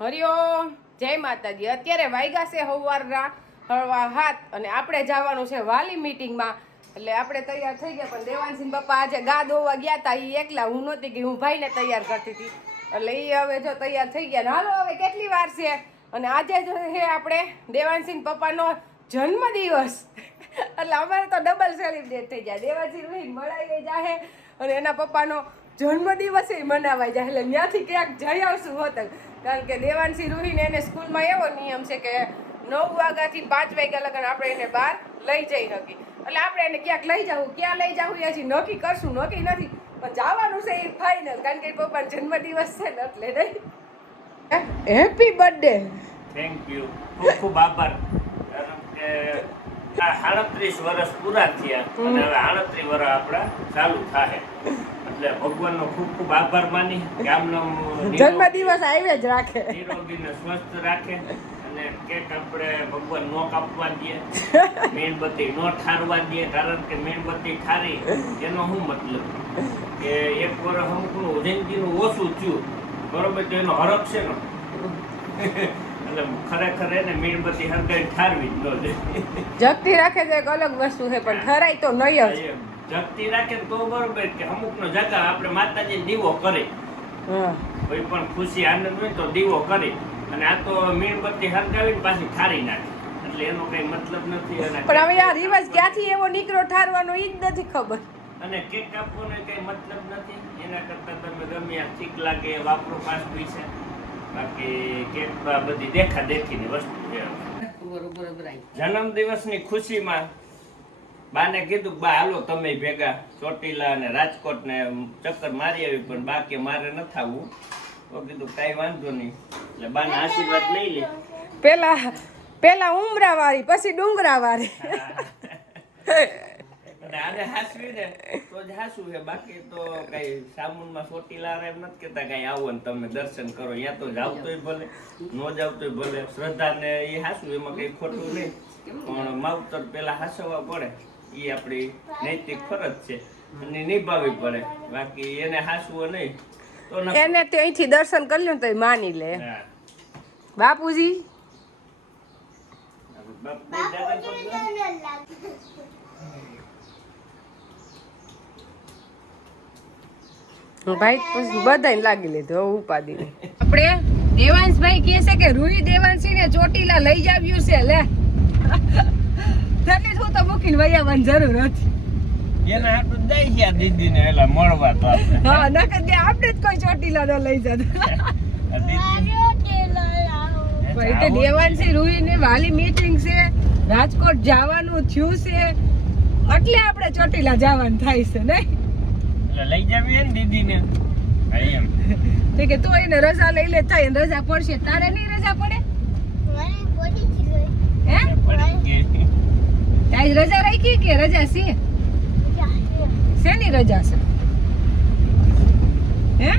હરિઓમ જય માતાજી। અત્યારે વાગ્યા છે સવારના 7 અને આપણે જવાનું છે વાલી મીટિંગમાં। એટલે આપણે તૈયાર થઈ ગયા, પણ દેવાનસિંહ પપ્પા આજે ગા દોવા ગયા હતા, એ એકલા, હું નહોતી ગઈ, હું ભાઈને તૈયાર કરતી હતી, એટલે એ હવે જો તૈયાર થઈ ગયા। હાલો હવે કેટલી વાર છે, અને આજે જો છે આપણે દેવાનસિંહ પપ્પાનો જન્મદિવસ, એટલે અમારે તો ડબલ સેલિબ્રેટ થઈ જાય। દેવાનસિંહ મળાઈ જાય અને એના પપ્પાનો જન્મદિવસ મનાવાઈ જાય, એટલે ત્યાંથી ક્યાંક જઈ આવશું હોતલ, કારણ કે દેવાનસિંહ રૂહીને એને સ્કૂલમાં એવો નિયમ છે કે 9 વાગ્યાથી 5 વાગ્યા લગન આપણે એને બહાર લઈ જઈ શકીએ, એટલે આપણે એને ક્યાંક લઈ જવું, ક્યાં લઈ જવું એ હજી નક્કી કરશું, નક્કી નથી, પણ જવાનું છે એ ફાઇનલ, કારણ કે પપ્પાનો જન્મદિવસ છે ને એટલે નહીં। Happy birthday. થેન્ક યુ, ખૂબ ખૂબ આભાર, કારણ કે આ 37 વર્ષ પૂરા થયા અને હવે 38 વર્ષ આપણા ચાલુ થાય, એટલે ભગવાનનો ખૂબ ખૂબ આભાર માની કે આમનો જન્મદિવસ આવે જ રાખે, નિરોગી ને સ્વસ્થ રાખે, અને કેક આપણે ભગવાન નો કાપવા દે, મીણબત્તી નો ઠારવા દે, કારણ કે મીણબત્તી ઠારી એનો શું મતલબ કે એક વર્ષ અમુકનું જિંદગીનું ઓછું થયું, બરોબર, તો એનો હરખ છે ને, એટલે ખરેખર એને મીણબત્તી હરગાઈ ઠારવી જ ન જોઈએ। જગતી રાખે તો એક અલગ વસ્તુ છે, પણ ઠરાય તો નહીં જ। જગતી રાખે તો બરોબર, કે અમુકનો જગા આપણે માતાજી દીવો કરે, કોઈ પણ ખુશી આનંદ હોય તો દીવો કરે, અને આ તો મીણબત્તી હરગાવીને પાછી ઠારી નાખે, એટલે એનો કઈ મતલબ નથી। અને પણ હવે આ રિવાજ ક્યાંથી એવો નીકળો ઠારવાનો ઈ જ નથી ખબર, અને કેક કાપવાનો કઈ મતલબ નથી, એના કરતા તમે ગમે આ ઠીક લાગે વાપરો પાસ પૈસા, બાકી કેક બધી દેખા દેખીની વસ્તુ છે। જન્મદિવસની ખુશીમાં બાને કીધું બા હાલો તમે ભેગા ચોટીલા અને રાજકોટ ને ચક્કર મારી આવી, પણ બા કે મારે ન થાવું, તો કીધું કઈ વાંધો નહીં, એટલે બાના આશીર્વાદ લઈ લે, પેલા ઉમરા વાળી પછી ડુંગરા વાળી, અને આને હાસવી ને તો જ હાસવું છે, બાકી તો કઈ સામુનમાં ચોટીલા એમ નથી કેતા કઈ આવો ને તમે દર્શન કરો, ત્યાં તો જાવ તોય ભલે, ન જાવ તોય ભલે, શ્રદ્ધા ને એ હાસવું એમાં કઈ ખોટું નહીં, પણ માવતર પેલા હાસવવા પડે, એ આપણી નૈતિક ફરજ છે અને નિભાવવી પડે, બાકી એને હાસવું નહીં તો એને તો અહીંથી દર્શન કરી લ્યો તો માની લે। બાપુજી ભાઈ પછી બધાને લાગી લીધું, હવે ઉપાધિ નહીં। આપણે દેવાંશભાઈ કહે છે કે રૂહી દેવાંશી ને ચોટીલા લઈ જાવ્યું છે, લે તને શું તો મૂકીને વહી આવવાની જરૂર હતી, એના હાટું દઈ ગયા દીદીને એલા મળવા, તો હા નકર દે આપણે જ કોઈ ચોટીલા ન લઈ જતો। ભાઈ તો દેવાંશી રૂહી ને વાલી મીટિંગ છે, રાજકોટ જવાનું થયું છે, એટલે આપણે ચોટીલા જવાનું થાય છે નહીં, લઈ જાવી ને દીદીને એમ કે તો એને રજા લઈ લે, થાય રજા પડશે, તારે નહીં રજા પડે હે? તારી રજા રાખી કે રજા છે? શેની રજા છે હે?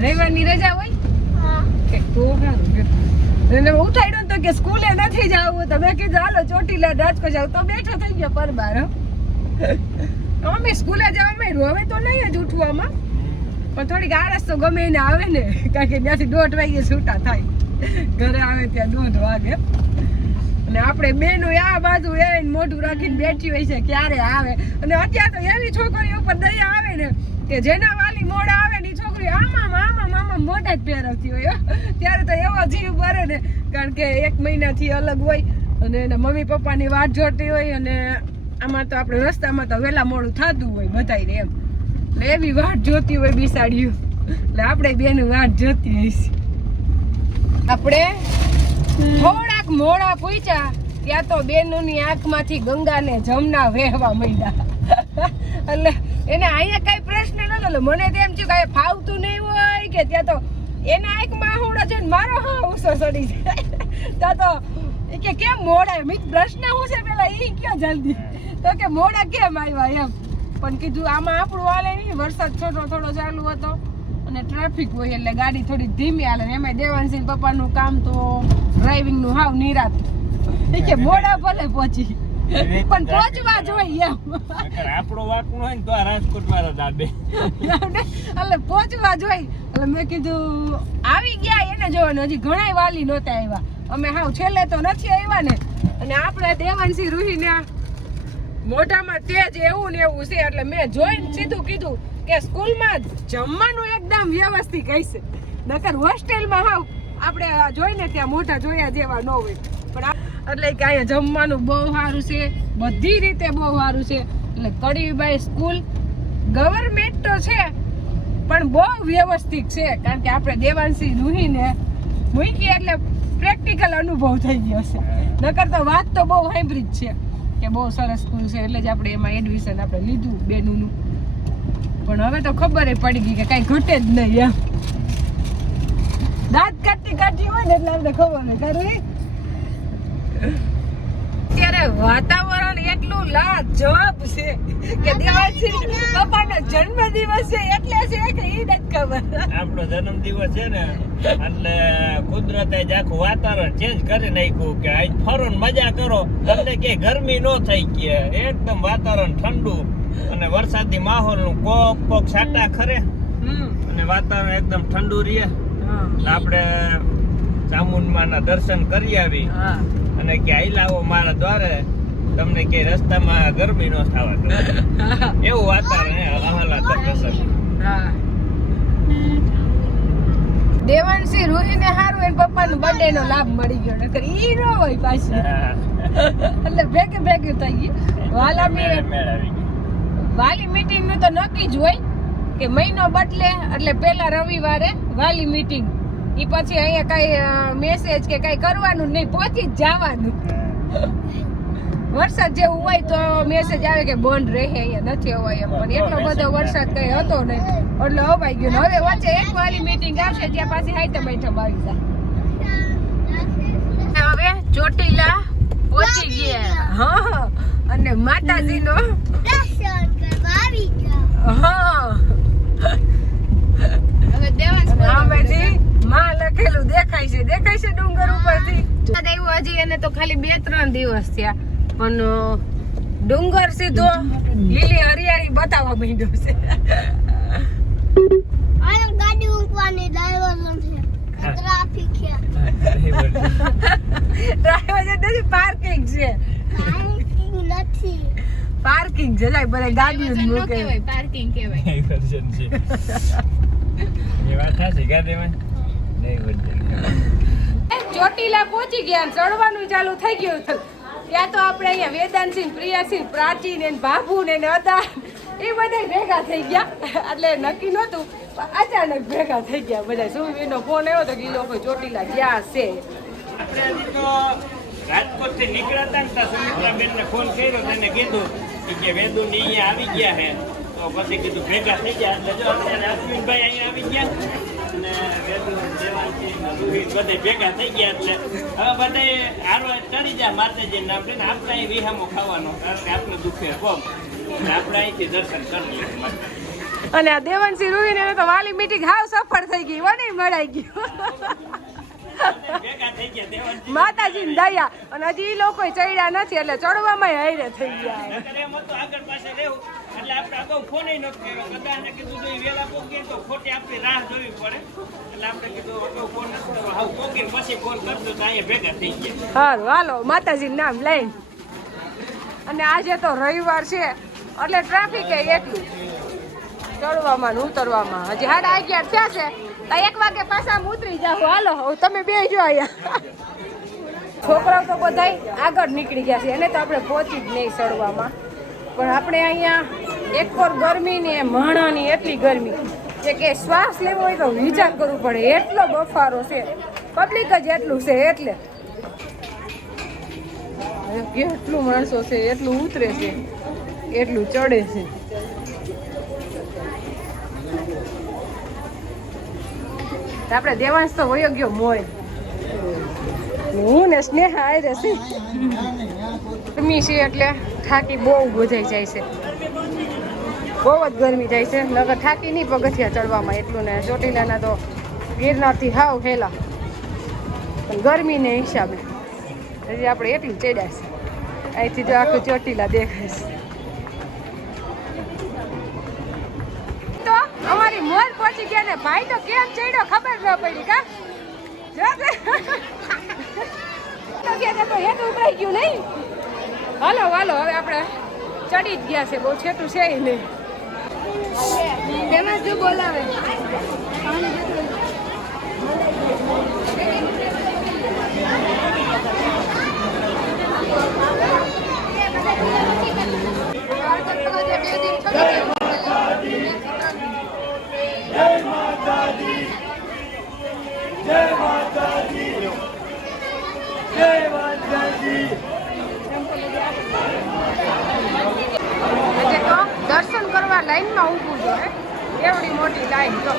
રવિવારની રજા હોય કે તો સારું, એને ઉઠાડ્યો તો કે સ્કૂલે નથી જવું, તો મેં કીધું હાલો ચોટીલા રાજકોટ જાવ, તો બેઠો થઈ ગયો પરબાર। અમે સ્કૂલે જવા હવે તો નહીં જ ઉઠવામાં, પણ થોડીક આળસ તો ગમે એને આવે ને, કારણ કે ત્યાંથી 1:30 વાગે છૂટા થાય, ઘરે આવે ત્યાં 1:30 વાગે, અને આપણે બેનો આ બાજુ એને મોઢું રાખીને બેઠી હોય છે ક્યારે આવે, અને અત્યારે તો એવી છોકરીઓ ઉપર દયા આવે ને કે જેના વાલી મોડા આવે ને એ છોકરી આમાં મોઢા જ પહેરવતી હોય, ત્યારે તો એવો જીવ ભરે ને, કારણ કે 1 મહિનાથી અલગ હોય અને એના મમ્મી પપ્પાની વાટ જોતી હોય, અને આમાં તો આપણે રસ્તામાં તો વહેલા મોડું થતું હોય બધાને એમ, એટલે એવી વાટ જોતી હોય બિસાડ્યું, એટલે આપણે બેનું વાટ જોતી હોઈશ। આપણે થોડાક મોડા પૂછ્યા ત્યાં તો બેનોની આંખમાંથી ગંગા ને જમના વહેવા માંડ્યા, એટલે એને અહીંયા કઈ પ્રશ્ન નતો, મને તો એમ થયું કે ફાવતું નહીં હોય કે ત્યાં તો એના આંખમાં આહુડો છે ને મારો હા ઉસો સડી જાય, તો કે કેમ મોડા, મિત પ્રશ્ન શું છે પેલા એ કયો જલ્દી, તો કે મોડા કેમ આવ્યા એમ, પણ કીધું આમાં આપણું હાલે નહીં, વરસાદ થોડો ચાલુ હતો અને ટ્રાફિક હોય એટલે ગાડી થોડી ધીમી હાલે, એમાં દેવાંશી પપ્પાનું કામ તો ડ્રાઇવિંગ નું હાવ નિરાત, કે મોડા ભલે પહોંચી પણ પહોંચવા જોઈએ એમ, આપણો વાક ન હોય ને તો રાજકોટ વાળા દાબે, એટલે પહોંચવા જોઈએ, એટલે મેં કીધું આવી ગયા એને જોવાનું, હજી ઘણા વાલી નહોતા આવ્યા, અમે હાવ છેલ્લે તો નથી આવ્યા ને. અને આપણે દેવાંશી રૂહીને મોઢામાં તેજ એવું ને એવું છે એટલે મેં જોઈને સીધું કીધું કે સ્કૂલમાં જમવાનું એકદમ વ્યવસ્થિત હશે, નકર હોસ્ટેલમાં હાવ આપણે જોઈને ત્યાં મોઢા જોયા જેવા ન હોય. પણ એટલે કે અહીંયા જમવાનું બહુ સારું છે, બધી રીતે બહુ સારું છે. એટલે કડીબાઈ સ્કૂલ ગવર્મેન્ટ તો છે પણ બહુ વ્યવસ્થિત છે, કારણ કે આપણે દેવાંશી રૂહીને મૂકી એટલે પ્રેક્ટિકલ અનુભવ થઈ ગયો છે. નકર તો વાત તો બહુ હાઈબ્રિડ છે કે બહુ સરસ સ્કૂલ છે, એટલે જ આપણે એમાં એડમિશન આપણે લીધું બેનનું. પણ હવે તો ખબર પડી ગઈ કે કાંઈ ઘટે જ નહીં એમ. દાંત કાઢતી હોય ને એટલે આપણે ખબર નહીં ખરું. અત્યારે વાતાવરણ એટલું લાજવાબ છે કે દેવાંશી પપ્પાનો જન્મદિવસ છે એટલે છે કે ઈ નથી ખબર. આપણો જન્મદિવસ છે ને એટલે કુદરતે જ આખું વાતાવરણ ચેન્જ કરી નાખ્યું કે આજ ફરો ને મજા કરો, તમને કે ગરમી નો થઈ ગઈ, એકદમ વાતાવરણ ઠંડુ અને વરસાદી માહોલ નું કોક છાંટા ખરે અને વાતાવરણ એકદમ ઠંડુ રહે. આપણે ચામુંડમાના દર્શન કરી આવી અને કે આઈ લાવો મારા દ્વારે, તમને કે રસ્તામાં ગરમી નો થવા દે એવું વાતાવરણ આહલાદક પ્રસંગ. દેવાંશી રૂહીને હારું એને પપ્પાનો બર્થડે નો લાભ મળી ગયો, નકર ઈ ન હોય પાછી. એટલે ભેગે ભેગું થઈ ગયું. વાલી મીટિંગ નું તો નક્કી જ હોય કે મહિનો બદલે એટલે પેલા રવિવારે વાલી મીટિંગ. ઈ પછી અહીંયા કઈ મેસેજ કે કઈ કરવાનું નહીં, પહોંચી જ જવાનું. વરસાદ જેવું હોય તો મેસેજ આવે કે બંધ રહે, અહીંયા નથી અવાય એમ. પણ એટલો બધો વરસાદ કઈ હતો નહીં એટલે અવાઈ ગયો. હવે વચ્ચે એક વાલી મીટિંગ આવશે ત્યાં પાછી હાઈટમ આઈટમ આવી જાય. હવે ચોટીલા પહોંચી ગયા. હા, અને માતાજીનો દર્શન કરવા આવી ગયા. હા, હવે દેવાંશી માં લખેલું દેખાય છે ડુંગર ઉપરથી. આવ્યું હજી એને તો ખાલી 2-3 દિવસ થયા પણ ડુંગર સીધો લીલી હરિયાળી બતાવવા માંડ્યો છે. આ ગાડી ઉકવાની ડ્રાઈવર નથી, ટ્રાફિક છે. ડ્રાઈવર નથી, પાર્કિંગ છે. પાર્કિંગ છે, જાય બધા ગાડીઓ જ મૂકે. પાર્કિંગ કહેવાય. ડાયવર્ઝન છે. એ વાત સાચી ગાડીમાં. ચોટીલા પહોંચી ગયા, ચડવાનું ચાલુ થઈ ગયું. ત્યાં તો આપણે અહીંયા વેદાંતસિંહ, પ્રિયાસિંહ, પ્રાચીન ને ભાભુ ને અદા એ બધા ભેગા થઈ ગયા. એટલે નક્કી નહોતું, અચાનક ભેગા થઈ ગયા બધા. સુવીનો ફોન આવ્યો તો કે લોકો ચોટીલા ગયા છે. આપણે હજી તો રાજકોટ થી નીકળ્યા હતા ને સુમિત્રાબેન ને ફોન કર્યો, તેને કીધું કે વેદુ ની અહીંયા આવી ગયા છે. તો પછી કીધું ભેગા થઈ ગયા એટલે જો અત્યારે અશ્વિનભાઈ અહીંયા આવી ગયા અને વેદુ દેવાંશી બધે ભેગા થઈ ગયા. એટલે હવે બધે હારવા ચડી જાય માતાજી નામ લઈને. આપણે અહીં વિહામો ખાવાનો, કારણ કે આપણે દુખે કોમ આપણે અહીંથી દર્શન કરી લઈએ. અને આ દેવાંશી રૂહીને તો વાલી મીટિંગ હાવ સફળ થઈ ગઈ, વને મળાઈ ગયું. માતાજી દયા. અને હજી ઈ લોકો ચડ્યા નથી એટલે ચડવામાં હારે થઈ ગયા. આગળ પાસે રહેવું એટલે આપણે અગાઉ ફોન નથી કર્યો. બધાને કીધું જો વેલા પોગીએ તો ખોટી આપણી રાહ જોવી પડે, એટલે આપણે કીધું અગાઉ ફોન નથી કર્યો. હાવ પોગીને પછી ફોન કરજો તો અહીંયા ભેગા થઈ ગયા. સારું, હાલો માતાજીનું નામ લઈને. અને આજે તો રવિવાર છે એટલે ટ્રાફિક એટલું ચડવામાં ને ઉતરવામાં. હજી 11:30 થયા છે. 1 વાગે પાછા ઉતરી જાવ. હાલો તમે બે જો અહીંયા. છોકરાઓ તો બધા આગળ નીકળી ગયા છે, એને તો આપણે પહોંચી જ નહીં ચડવામાં. પણ આપણે અહીંયા એકવાર ગરમી ને મહાણાની એટલી ગરમી છે કે શ્વાસ લેવો હોય તો વિચાર કરવું પડે, એટલો બફારો છે. પબ્લિક જ એટલું છે એટલે કેટલું માણસો છે, એટલું ઉતરે છે, એટલું ચડે છે. આપણે દેવાંશ તો વયો ગયો મોય. હું ને સ્નેહા આયરે છે. ગરમી છે એટલે થાકી બહુ બધાઈ જાય છે, બહુ જ ગરમી જાય છે. નગર થાકી નહીં પગથિયા ચડવામાં એટલું. ને ચોટીલાના તો ગિરનારથી હાવ હેલા, પણ ગરમીને હિસાબે હજી આપણે એટલું ચડ્યા છે. અહીંથી જો આખું ચોટીલા દેખાય છે. તો અમારી મોર પહોંચી ગયા ને ભાઈ તો કેમ ચડ્યો ખબર ન પડી કા જો તો હેત ઉભરાઈ ગયું નહીં. હાલો હાલો હવે આપણે ચડી જ ગયા છે, બહુ છેટું છે નહીં. તેમાં શું બોલાવે દર્શન કરવા લાઈનમાં ઊભું છે, એવડી મોટી લાઈન તો.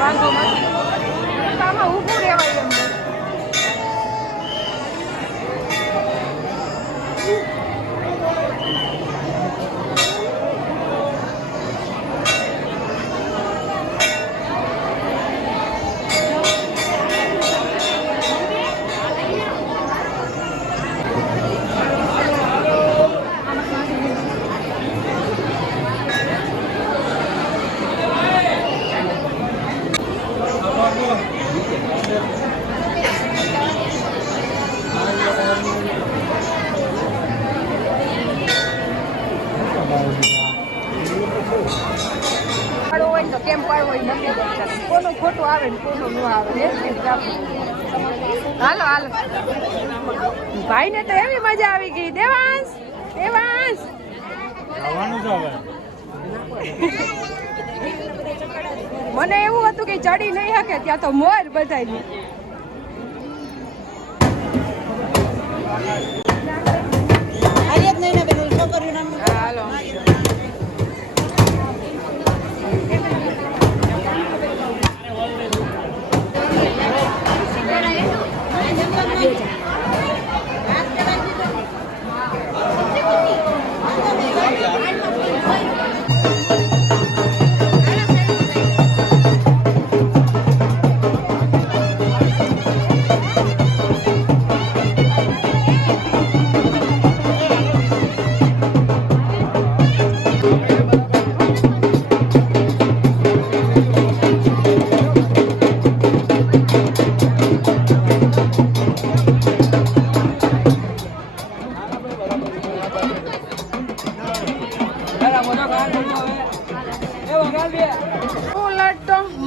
વાંધો નથી, આમાં ઊભું રહેવાય એમ. કેમ પાડવો નથી, કોનું ખોટું આવે ને કોનું ન આવે. હાલો હાલો ભાઈ ને તો એવી મજા આવી ગઈ. દેવાંશ દેવાંશ મને એવું હતું કે ચડી નહીં શકે, ત્યાં તો મોર બધાય. હાલો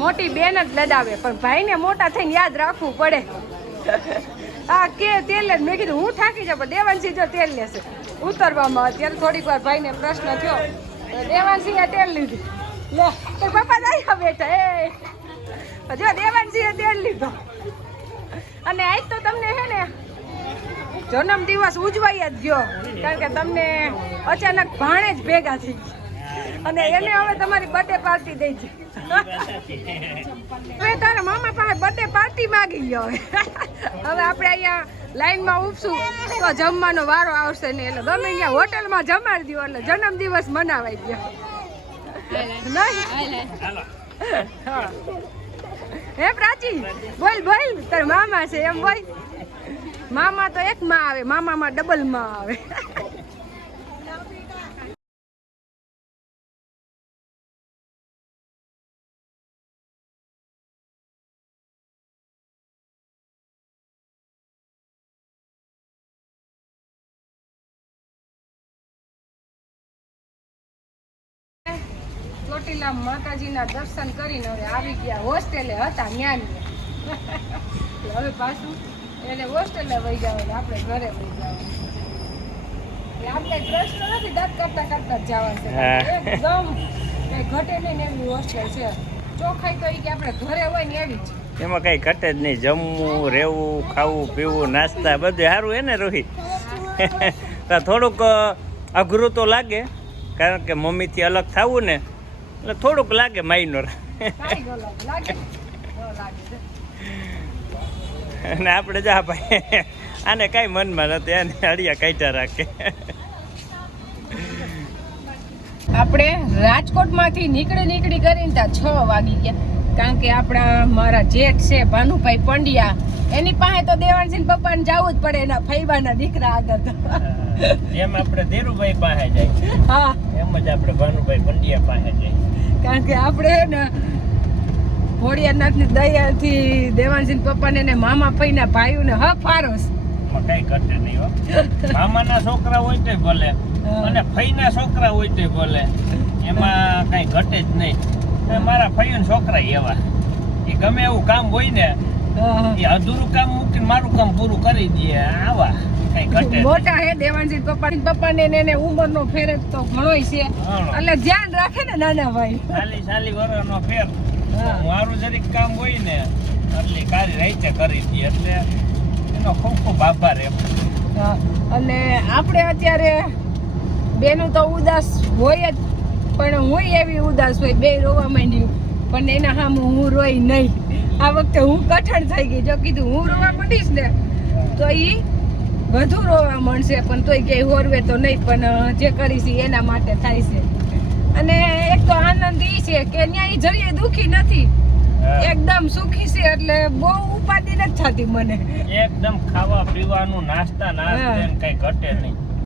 મોટી બેન જ લડાવે, પણ ભાઈને મોટા થઈને યાદ રાખવું પડે. હા કે તેલ લે, મેં કીધું હું થાકી જાઉં, પણ દેવાંશી જો તેલ લેશે ઉતરવામાં. અત્યારે થોડીક વાર ભાઈને પ્રશ્ન થયો, દેવાંશીએ તેલ લીધું. લે તો પપ્પા જાય બેઠા એ જો દેવાંશીએ તેલ લીધો. અને આજ તો તમને હે ને જન્મ દિવસ ઉજવાઈ જ ગયો, કારણ કે તમને અચાનક ભાણે જ ભેગા થઈ ગયા, અને એને હવે તમારી બર્થડે પાર્ટી દઈ છે. હવે તારા મામા પાસે બર્થડે પાર્ટી માંગી ગયો. હવે આપણે અહીંયા લાઈનમાં ઉભશું તો જમવાનો વારો આવશે ને, એટલે ગમે ત્યાં હોટલમાં જમાડી દો એટલે જન્મદિવસ મનાવાઈ ગયો. હે પ્રાચી બોલ બોલ, તાર મામા છે એમ બોલ. મામા તો એક માં આવે, મામામાં ડબલ માં આવે. ચોટીલા માતાજીના દર્શન કરીને હવે આવી ગયા હોસ્ટેલે હતા ન્યાન. હવે પાછું એને હોસ્ટેલે વહી જવાનું, આપણે ઘરે વહી જવાનું. આપણે પ્રશ્ન નથી, દાંત કરતા કરતા જ જવા છે. એકદમ કઈ ઘટે નહીં એવી હોસ્ટેલ છે. ચોખાઈ તો એ કે આપણે ઘરે હોય ને એવી જ. એમાં કઈ ઘટે જ નહીં. જમવું, રહેવું, ખાવું, પીવું, નાસ્તા બધું સારું હે ને રોહિત? તો થોડુંક અઘરું તો લાગે, કારણ કે મમ્મીથી અલગ થવું ને એટલે થોડુંક લાગે માઇનોર. કાંઈ ગલત લાગે ન લાગે. અને આપણે જા ભાઈ આને કાંઈ મનમાં નથી, આને અડિયા કાઢ્યા રાખે. આપણે રાજકોટમાંથી નીકળી કરીને ત્યાં 6 વાગી ગયા, કારણ કે આપણા મારા જેઠ છે ભાનુભાઈ પંડ્યા, એની પાસે તો દેવાનસિંહ પપ્પાને જવું જ પડે, એના ફૈબાના દીકરા આગળ તો. જેમ આપણે ધીરુભાઈ પાસે જાય, હા, એમ જ આપણે ભાનુભાઈ પંડ્યા પાસે જાય. કારણ કે આપણે ને ભોળિયાનાથની દયાથી દેવાનસિંહ પપ્પાને ને મામા ફઈના ભાઈઓને હક ફારોસ. એમાં કઈ ઘટે નહીં હો. મામાના છોકરા હોય તોય ભલે અને ફઈના છોકરા હોય તોય ભલે, એમાં કઈ ઘટે જ નહીં. મારા ફઈના છોકરા એવા, એ ગમે એવું કામ હોય ને એ અધૂરું કામ મૂકીને મારું કામ પૂરું કરી દે. આવા કઈ ઘટે મોટા હે દેવાનસિંહ પપ્પાને ને એને ઉંમરનો ફેર તો ઘણોય છે, એટલે ધ્યાન રાખે ને નાના ભાઈ. 40 વર્ષનો ફેર. મારું જરીક કામ હોય ને એટલે કારી રાઈતે કરી દે, એટલે એનો ખૂબ ખૂબ આભાર એમ. અને આપણે અત્યારે બેનું તો ઉદાસ હોય જ, પણ હું એવી ઉદાસ હોય, બે રોવા માંડ્યું, પણ એના સામે હું રોઈ નહીં. આ વખતે હું કઠણ થઈ ગઈ. જો કીધું હું રોવા માંડીશ ને તો એ વધુ રોવા માંડશે, પણ તોય ક્યાંય હોરવે તો નહીં, પણ જે કરીશ એના માટે થાય છે. અને એક તો આનંદ એ છે કે ત્યાં એ જરીએ દુખી નથી, એકદમ સુખી છે, એટલે બહુ ઉપાધિ નથી થતી મને. એકદમ ખાવા પીવાનું, નાસ્તા કઈ ઘટે નહીં.